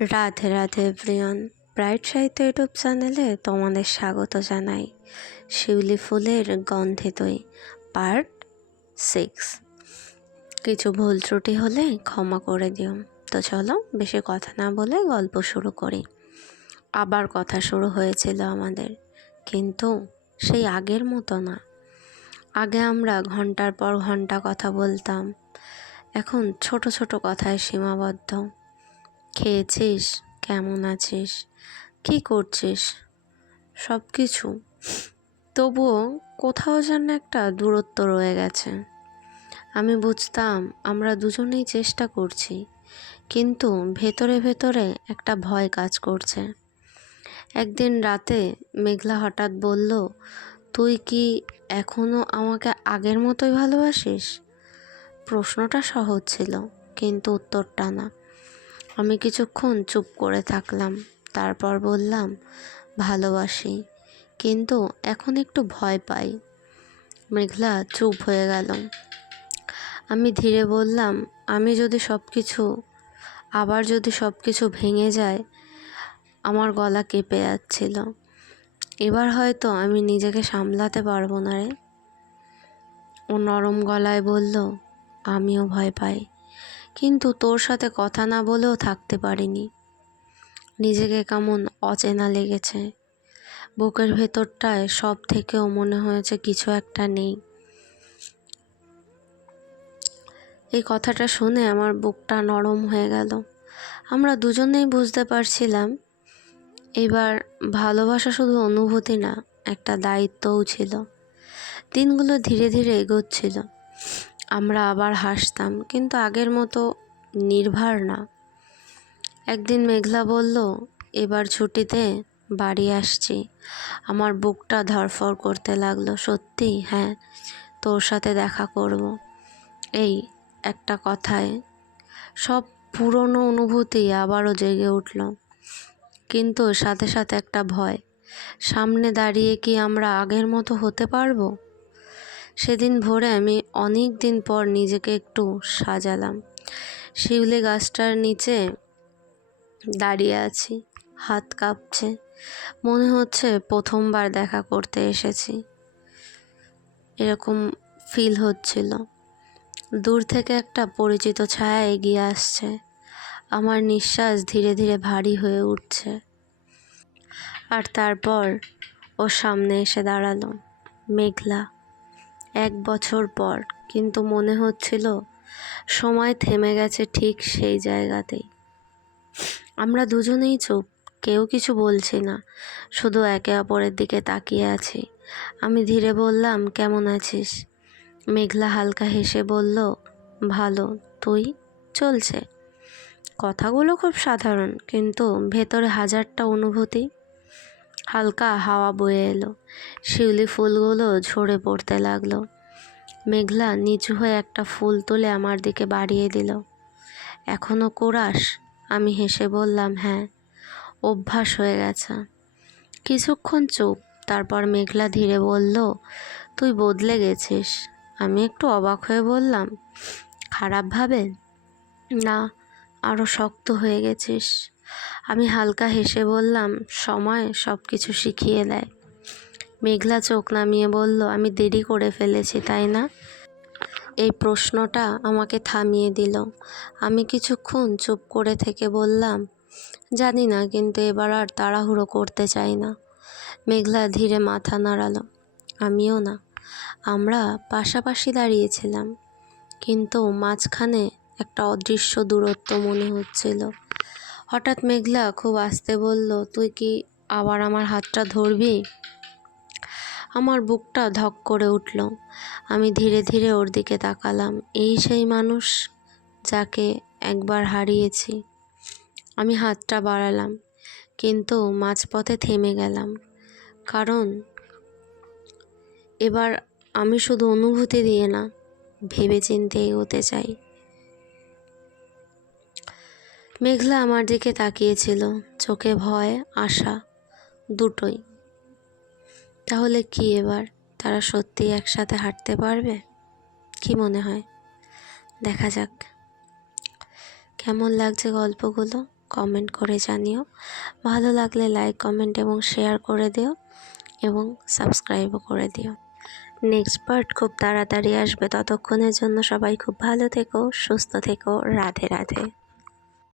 Radhe Radhe everyone, bright সাহিত্য YouTube চ্যানেলে তোমাদের স্বাগত জানাই। শিউলি ফুলের গন্ধে দই পার্ট 6। কিছু ভুল ত্রুটি হলে ক্ষমা করে দিও। তো চলো বেশি কথা না বলে গল্প শুরু করি। আবার কথা শুরু হয়েছিল আমাদের, কিন্তু সেই আগের মতো না। আগে আমরা ঘন্টার পর ঘন্টা কথা বলতাম, এখন ছোট ছোট কথায় সীমাবদ্ধ। খেয়েছিস, কেমন আছিস, কী করছিস, সব কিছু। তবুও কোথাও যেন একটা দূরত্ব রয়ে গেছে। আমি বুঝতাম আমরা দুজনেই চেষ্টা করছি, কিন্তু ভেতরে ভেতরে একটা ভয় কাজ করছে। একদিন রাতে মেঘলা হঠাৎ বলল, তুই কি এখনো আমাকে আগের মতোই ভালোবাসিস? প্রশ্নটা সহজ ছিল, কিন্তু উত্তরটা না। আমি কিছুক্ষণ চুপ করে থাকলাম, তারপর বললাম, ভালোবাসি, কিন্তু এখন একটু ভয় পাই। মেঘলা চুপ হয়ে গেল। আমি ধীরে বললাম, আবার যদি সব কিছু ভেঙে যায়। আমার গলা কেঁপে যাচ্ছিল। এবার হয়তো আমি নিজেকে সামলাতে পারবো না রে। ও নরম গলায় বলল, আমিও ভয় পাই, কিন্তু তোর সাথে কথা না বলেও থাকতে পারিনি। নিজেকে কেমন অচেনা লেগেছে। বুকের ভেতরটায় সব থেকেও মনে হয়েছে কিছু একটা নেই। এই কথাটা শুনে আমার বুকটা নরম হয়ে গেল। আমরা দুজনেই বুঝতে পারছিলাম এবার ভালোবাসা শুধু অনুভূতি না, একটা দায়িত্বও ছিল। দিনগুলো ধীরে ধীরে এগোচ্ছিল। আমরা আবার হাসতাম, কিন্তু আগের মতো নির্ভার না। একদিন মেঘলা বলল, এবার ছুটিতে বাড়ি আসছি। আমার বুকটা ধড়ফড় করতে লাগলো। সত্যি? হ্যাঁ, তোর সাথে দেখা করব। এই একটা কথায় সব পুরনো অনুভূতি আবারও জেগে উঠল, কিন্তু সাথে সাথে একটা ভয়। সামনে দাঁড়িয়ে কি আমরা আগের মতো হতে পারবো? সেদিন ভোরে আমি অনেক দিন পর নিজেকে একটু সাজালাম। শিউলি গাছটার নিচে দাঁড়িয়ে আছি, হাত কাঁপছে। মনে হচ্ছে প্রথমবার দেখা করতে এসেছি, এরকম ফিল হচ্ছিল। দূর থেকে একটা পরিচিত ছায়া এগিয়ে আসছে। আমার নিঃশ্বাস ধীরে ধীরে ভারী হয়ে উঠছে। আর তারপর ওর সামনে এসে দাঁড়ালো। মেঘলা। 1 বছর পর, কিন্তু মনে হচ্ছিল সময় থেমে গেছে ঠিক সেই জায়গাতেই। আমরা দুজনেই চুপ, কেউ কিছু বলছি না, শুধু একে অপরের দিকে তাকিয়ে আছি। আমি ধীরে বললাম, কেমন আছিস? মেঘলা হালকা হেসে বলল, ভালো, তুই? চলছে। কথাগুলো খুব সাধারণ, কিন্তু ভেতরে হাজারটা অনুভূতি। হালকা হাওয়া বয়ে এলো, শিউলি ফুলগুলো ঝরে পড়তে লাগলো। মেঘলা নিচু হয়ে একটা ফুল তুলে আমার দিকে বাড়িয়ে দিল। এখনো কোরাস? আমি হেসে বললাম, হ্যাঁ, অভ্যাস হয়ে গেছে। কিছুক্ষণ চুপ, তারপর মেঘলা ধীরে বলল, তুই বদলে গেছিস। আমি একটু অবাক হয়ে বললাম, খারাপভাবে? না, আরও শক্ত হয়ে গেছিস। আমি হালকা হেসে বললাম, সময় সব কিছু শিখিয়ে দেয়। মেঘলা চোখ নামিয়ে বলল, আমি দেরি করে ফেলেছি, তাই না? এই প্রশ্নটা আমাকে থামিয়ে দিল। আমি কিছুক্ষণ চুপ করে থেকে বললাম, জানি না, কিন্তু এবার আর তাড়াহুড়ো করতে চাই না। মেঘলা ধীরে মাথা নাড়ালো। আমিও না। আমরা পাশাপাশি দাঁড়িয়েছিলাম, কিন্তু মাঝখানে একটা অদৃশ্য দূরত্ব মনে হচ্ছিল। হঠাৎ মেঘলা খুব আস্তে বলল, তুই কি আবার আমার হাতটা ধরবি? আমার বুকটা ধক করে উঠল। আমি ধীরে ধীরে ওর দিকে তাকালাম। এই সেই মানুষ যাকে একবার হারিয়েছি। আমি হাতটা বাড়ালাম, কিন্তু মাঝপথে থেমে গেলাম, কারণ এবার আমি শুধু অনুভূতি দিয়ে না, ভেবেচিন্তে এগোতে চাই। মেঘলা আমার দিকে তাকিয়েছিল, চোখে ভয়, আশা, দুটোই। তাহলে কি এবার তারা সত্যিই একসাথে হাঁটতে পারবে? কি মনে হয়? দেখা যাক। কেমন লাগছে গল্পগুলো? কমেন্ট করে জানিও। ভালো লাগলে লাইক, কমেন্ট এবং শেয়ার করে দিও এবং সাবস্ক্রাইবও করে দিও। নেক্সট পার্ট খুব তাড়াতাড়ি আসবে। ততক্ষণের জন্য সবাই খুব ভালো থেকো, সুস্থ থেকো। রাধে রাধে।